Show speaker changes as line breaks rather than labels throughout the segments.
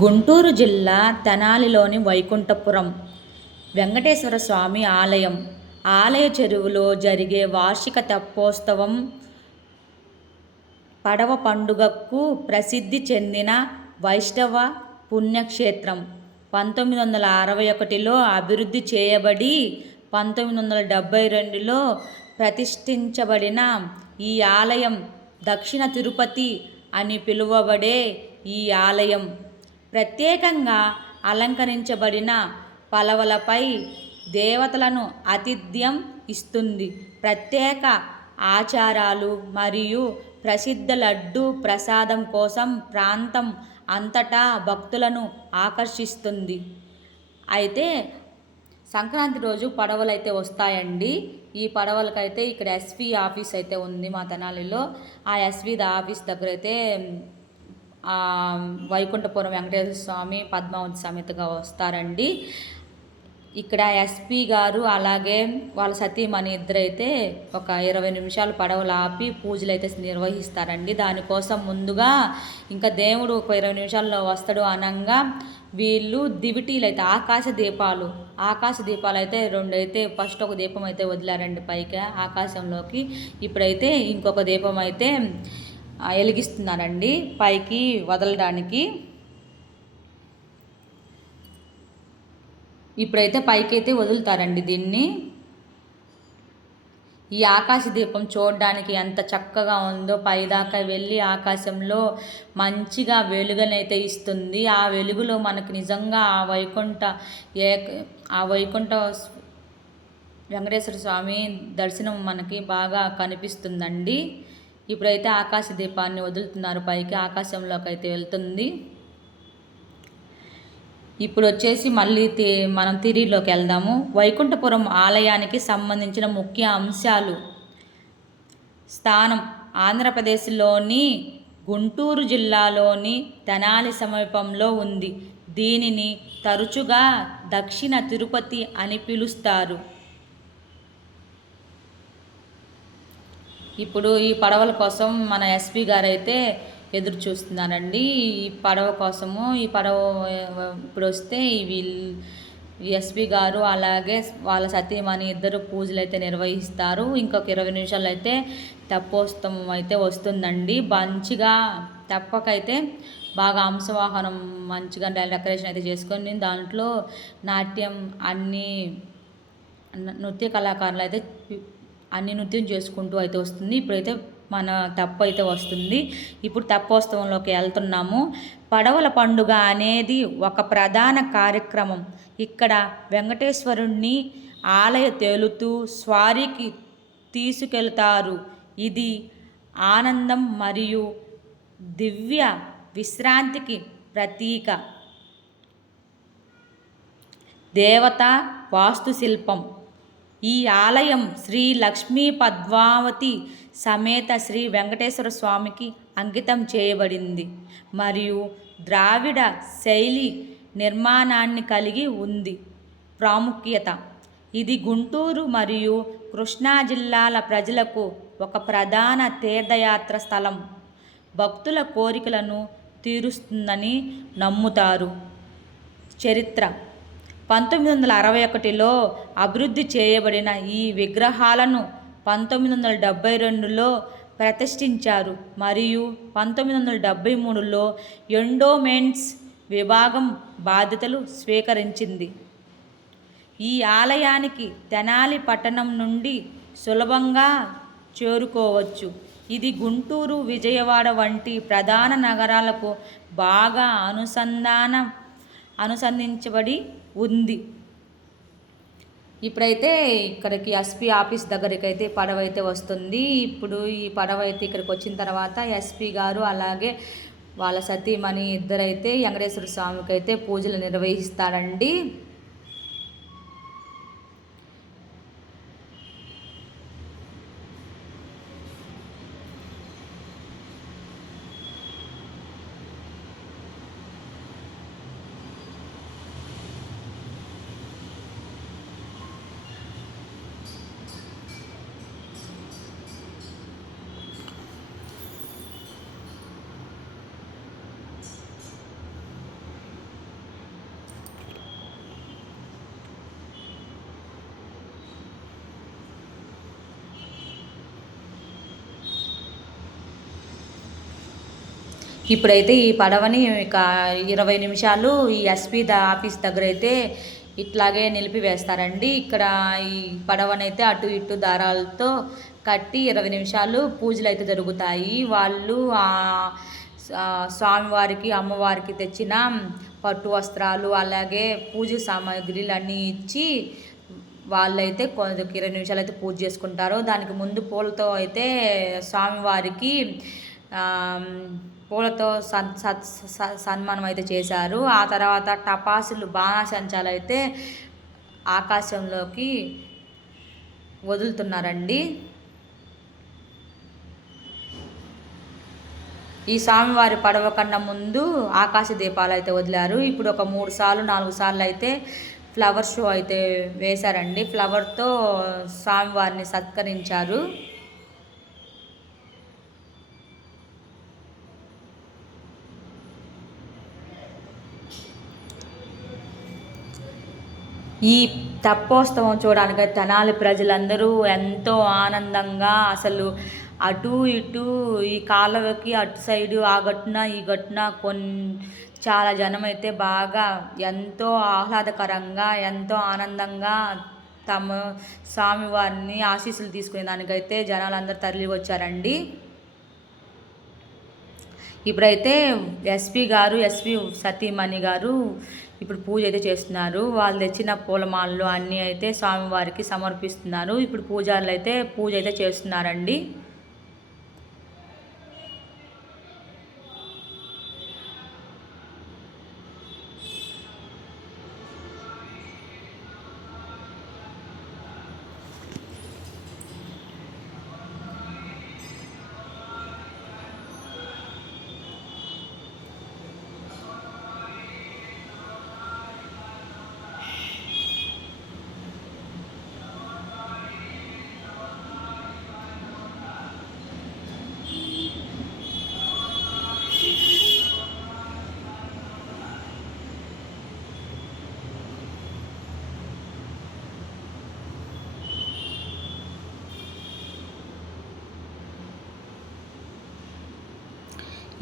గుంటూరు జిల్లా తెనాలిలోని వైకుంఠపురం వెంకటేశ్వర స్వామి ఆలయం. ఆలయ చెరువులో జరిగే వార్షిక తెప్పోత్సవం పడవ పండుగకు ప్రసిద్ధి చెందిన వైష్ణవ పుణ్యక్షేత్రం. పంతొమ్మిది వందల అరవై ఒకటిలో అభివృద్ధి చేయబడి పంతొమ్మిది వందల డెబ్భై రెండులో ప్రతిష్ఠించబడిన ఈ ఆలయం దక్షిణ తిరుపతి అని పిలువబడే ఈ ఆలయం. ప్రత్యేకంగా అలంకరించబడిన పలవలపై దేవతలను ఆతిథ్యం ఇస్తుంది. ప్రత్యేక ఆచారాలు మరియు ప్రసిద్ధ లడ్డు ప్రసాదం కోసం ప్రాంతం అంతటా భక్తులను ఆకర్షిస్తుంది. అయితే సంక్రాంతి రోజు పడవలు అయితే వస్తాయండి. ఈ పడవలకైతే ఇక్కడ ఎస్వి ఆఫీస్ అయితే ఉంది మా తెనాలిలో. ఆ ఎస్వి ఆఫీస్ దగ్గర అయితే వైకుంఠపురం వెంకటేశ్వర స్వామి పద్మావతి సమేతగా వస్తారండి. ఇక్కడ ఎస్పీ గారు అలాగే వాళ్ళ సతీమణి ఇద్దరైతే ఒక ఇరవై నిమిషాలు పడవలు ఆపి పూజలు అయితే నిర్వహిస్తారండి. దానికోసం ముందుగా ఇంకా దేవుడు ఒక ఇరవై నిమిషాల్లో వస్తాడు అనంగా వీళ్ళు దివిటీలు అయితే ఆకాశ దీపాలు ఆకాశ దీపాలు అయితే రెండు అయితే ఫస్ట్ ఒక దీపం అయితే వదిలారండి పైకి ఆకాశంలోకి. ఇప్పుడైతే ఇంకొక దీపం అయితే వెలిగిస్తున్నానండి పైకి వదలడానికి. ఇప్పుడైతే పైకి అయితే వదులుతారండి దీన్ని. ఈ ఆకాశ దీపం చూడడానికి ఎంత చక్కగా ఉందో పైదాకా వెళ్ళి ఆకాశంలో మంచిగా వెలుగునైతే ఇస్తుంది. ఆ వెలుగులో మనకు నిజంగా ఆ వైకుంఠ ఏక ఆ వైకుంఠ వెంకటేశ్వర స్వామి దర్శనం మనకి బాగా కనిపిస్తుందండి. ఇప్పుడైతే ఆకాశ దీపాన్ని వదులుతున్నారు. పైకి ఆకాశంలోకి అయితే వెళ్తుంది. ఇప్పుడు వచ్చేసి మళ్ళీ మనం తిరిగిలోకి వెళ్దాము. వైకుంఠపురం ఆలయానికి సంబంధించిన ముఖ్య అంశాలు. స్థానం. ఆంధ్రప్రదేశ్లోని గుంటూరు జిల్లాలోని తెనాలి సమీపంలో ఉంది. దీనిని తరచుగా దక్షిణ తిరుపతి అని పిలుస్తారు. ఇప్పుడు ఈ పడవల కోసం మన ఎస్పీ గారు అయితే ఎదురు చూస్తున్నారండి. ఈ పడవ కోసము ఈ పడవ ఇప్పుడు వస్తే వీళ్ళు ఎస్పీ గారు అలాగే వాళ్ళ సతీమణి ఇద్దరు పూజలు అయితే నిర్వహిస్తారు. ఇంకొక ఇరవై నిమిషాలు అయితే తప్పోత్సవం అయితే వస్తుందండి. మంచిగా తెప్పకైతే బాగా అంశవాహనం మంచిగా డెకరేషన్ అయితే చేసుకొని దాంట్లో నాట్యం అన్నీ నృత్య కళాకారులు అయితే అన్ని నృత్యం చేసుకుంటూ అయితే వస్తుంది. ఇప్పుడైతే మన తప్పు అయితే వస్తుంది. ఇప్పుడు తప్పోత్సవంలోకి వెళ్తున్నాము. పడవల పండుగ అనేది ఒక ప్రధాన కార్యక్రమం. ఇక్కడ వెంకటేశ్వరుణ్ణి ఆలయ తేలుతూ స్వారీకి తీసుకెళ్తారు. ఇది ఆనందం మరియు దివ్య విశ్రాంతికి ప్రతీక. దేవత వాస్తుశిల్పం. ఈ ఆలయం శ్రీ లక్ష్మీ పద్మావతి సమేత శ్రీ వెంకటేశ్వర స్వామికి అంకితం చేయబడింది. మరియు ద్రావిడ శైలి నిర్మాణాన్ని కలిగి ఉంది. ప్రాముఖ్యత. ఇది గుంటూరు మరియు కృష్ణా జిల్లాల ప్రజలకు ఒక ప్రధాన తీర్థయాత్ర స్థలం. భక్తుల కోరికలను తీరుస్తుందని నమ్ముతారు. చరిత్ర. పంతొమ్మిది వందల అరవై ఒకటిలో అభివృద్ధి చేయబడిన ఈ విగ్రహాలను పంతొమ్మిది వందల డెబ్భై రెండులో ప్రతిష్ఠించారు. మరియు పంతొమ్మిది వందల డెబ్భై మూడులో ఎండోమెంట్స్ విభాగం బాధ్యతలు స్వీకరించింది. ఈ ఆలయానికి తెనాలి పట్టణం నుండి సులభంగా చేరుకోవచ్చు. ఇది గుంటూరు విజయవాడ వంటి ప్రధాన నగరాలకు బాగా అనుసంధానం అనుసంధించబడి ఉంది. ఇప్పుడైతే ఇక్కడికి ఎస్పీ ఆఫీస్ దగ్గరికి అయితే పడవ అయితే వస్తుంది. ఇప్పుడు ఈ పడవ అయితే ఇక్కడికి వచ్చిన తర్వాత ఎస్పీ గారు అలాగే వాళ్ళ సతీమణి ఇద్దరైతే వెంకటేశ్వర స్వామికి అయితే పూజలు నిర్వహిస్తారండి. ఇప్పుడైతే ఈ పడవని ఇక ఇరవై నిమిషాలు ఈ ఎస్పీ ద ఆఫీస్ దగ్గర అయితే ఇట్లాగే నిలిపివేస్తారండి. ఇక్కడ ఈ పడవనైతే అటు ఇటు దారాలతో కట్టి ఇరవై నిమిషాలు పూజలు అయితే జరుగుతాయి. వాళ్ళు స్వామివారికి అమ్మవారికి తెచ్చిన పట్టు వస్త్రాలు అలాగే పూజ సామాగ్రిలు అన్నీ ఇచ్చి వాళ్ళైతే కొంచెం ఇరవై నిమిషాలు అయితే పూజ చేసుకుంటారు. దానికి ముందు పూలతో అయితే స్వామివారికి పూలతో సన్ సత్ సన్మానం అయితే చేశారు. ఆ తర్వాత టపాసులు బాణాసంచాలు అయితే ఆకాశంలోకి వదులుతున్నారండి. ఈ స్వామివారి పడవ కన్నా ముందు ఆకాశ దీపాలు అయితే వదిలారు. ఇప్పుడు ఒక మూడు సార్లు నాలుగు సార్లు అయితే ఫ్లవర్ షో అయితే వేశారండి. ఫ్లవర్తో స్వామివారిని సత్కరించారు. ఈ తెప్పోత్సవం చూడడానికి తెనాలి ప్రజలందరూ ఎంతో ఆనందంగా అసలు అటు ఇటు ఈ కాలువకి అటు సైడు ఆ గట్టున ఈ గట్టున కొన్ చాలా జనం అయితే బాగా ఎంతో ఆహ్లాదకరంగా ఎంతో ఆనందంగా తమ స్వామివారిని ఆశీస్సులు తీసుకునే దానికైతే జనాలందరూ తరలి వచ్చారండి ఇప్పుడైతే ఎస్పీ గారు ఎస్పీ సతీమణి గారు ఇప్పుడు పూజ అయితే చేస్తున్నారు. వాళ్ళు తెచ్చిన పూలమాలలు అన్నీ అయితే స్వామివారికి సమర్పిస్తున్నారు. ఇప్పుడు పూజారులు అయితే పూజ అయితే చేస్తున్నారండి.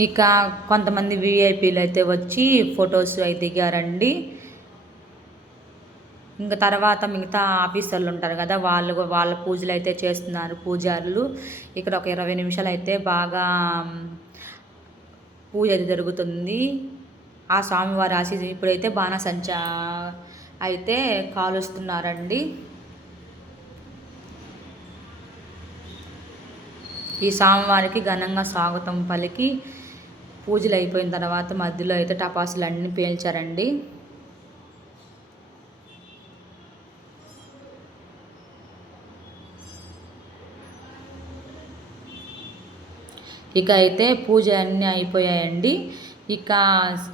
ఇక కొంతమంది విఐపీలు అయితే వచ్చి ఫొటోస్ అయితే దిగారండి. ఇంకా తర్వాత మిగతా ఆఫీసర్లు ఉంటారు కదా వాళ్ళు వాళ్ళ పూజలు అయితే చేస్తున్నారు పూజారులు. ఇక్కడ ఒక ఇరవై నిమిషాలు అయితే బాగా పూజ అయితే జరుగుతుంది. ఆ స్వామివారి ఆశీస్ ఇప్పుడైతే బాణసంచా అయితే కాలుస్తున్నారండి. ఈ స్వామివారికి ఘనంగా స్వాగతం పలికి పూజలు అయిపోయిన తర్వాత మధ్యలో అయితే టపాసులు అన్నీ పేల్చారండి. ఇక అయితే పూజ అన్నీ అయిపోయాయండి. ఇక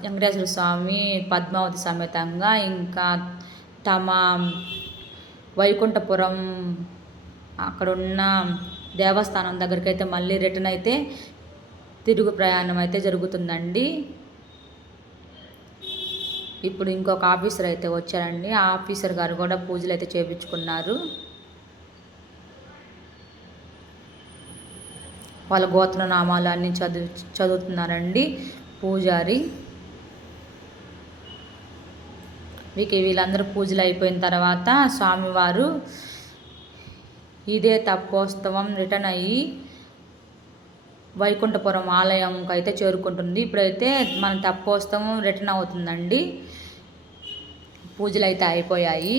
వెంకటేశ్వర స్వామి పద్మావతి సమేతంగా ఇంకా తమ వైకుంఠపురం అక్కడున్న దేవస్థానం దగ్గరికి అయితే మళ్ళీ రిటర్న్ అయితే తిరుగు ప్రయాణం అయితే జరుగుతుందండి. ఇప్పుడు ఇంకొక ఆఫీసర్ అయితే వచ్చారండి. ఆ ఆఫీసర్ గారు కూడా పూజలు అయితే చేపించుకున్నారు. వాళ్ళ గోత్ర నామాలు అన్నీ చదువు చదువుతున్నారండి పూజారి. వీకి వీళ్ళందరూ పూజలు అయిపోయిన తర్వాత స్వామివారు ఇదే తప్పోత్సవం రిటర్న్ అయ్యి వైకుంఠపురం ఆలయంకి అయితే చేరుకుంటుంది. ఇప్పుడైతే మన తప్పోత్సవం రిటర్న్ అవుతుందండి. పూజలు అయితే అయిపోయాయి.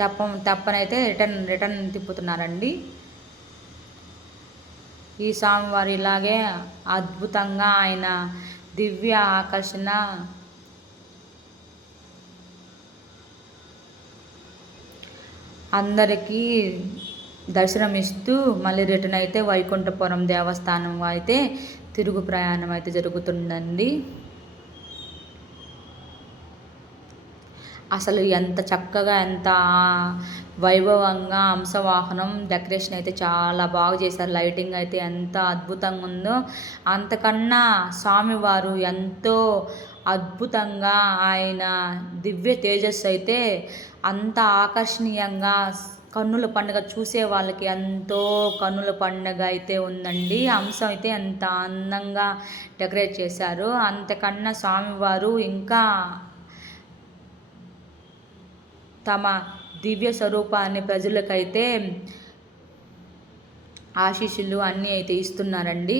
తప్ప తప్పనైతే రిటర్న్ రిటర్న్ తిప్పుతున్నారండి. ఈ స్వామివారు ఇలాగే అద్భుతంగా ఆయన దివ్య ఆకర్షణ అందరికీ దర్శనం ఇస్తూ మళ్ళీ రిటర్న్ అయితే వైకుంఠపురం దేవస్థానం అయితే తిరుగు ప్రయాణం అయితే జరుగుతుందండి. అసలు ఎంత చక్కగా ఎంత వైభవంగా అంశవాహనం డెకరేషన్ అయితే చాలా బాగా చేశారు. లైటింగ్ అయితే ఎంత అద్భుతంగా ఉందో అంతకన్నా స్వామివారు ఎంతో అద్భుతంగా ఆయన దివ్య తేజస్సు అయితే అంత ఆకర్షణీయంగా కన్నుల పండుగ చూసే వాళ్ళకి ఎంతో కన్నుల పండుగ అయితే ఉందండి. అంశం అయితే ఎంత అందంగా డెకరేట్ చేశారు. అంతకన్నా స్వామివారు ఇంకా తమ దివ్య స్వరూపాన్ని ప్రజలకైతే ఆశీస్సులు అన్నీ అయితే ఇస్తున్నారండి.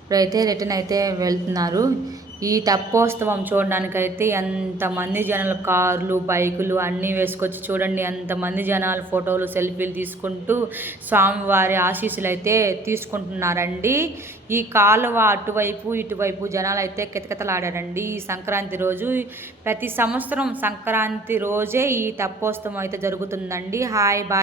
ఇప్పుడైతే రిటర్న్ అయితే వెళ్తున్నారు. ఈ తెప్పోత్సవం చూడడానికైతే ఎంతమంది జనాలు కార్లు బైకులు అన్నీ వేసుకొచ్చి చూడండి. ఎంతమంది జనాలు ఫోటోలు సెల్ఫీలు తీసుకుంటూ స్వామివారి ఆశీస్సులు అయితే తీసుకుంటున్నారండి. ఈ కాలువ అటువైపు ఇటువైపు జనాలు అయితే కితకితలాడారండి. ఈ సంక్రాంతి రోజు ప్రతి సంవత్సరం సంక్రాంతి రోజే ఈ తెప్పోత్సవం అయితే జరుగుతుందండి. Hi bye.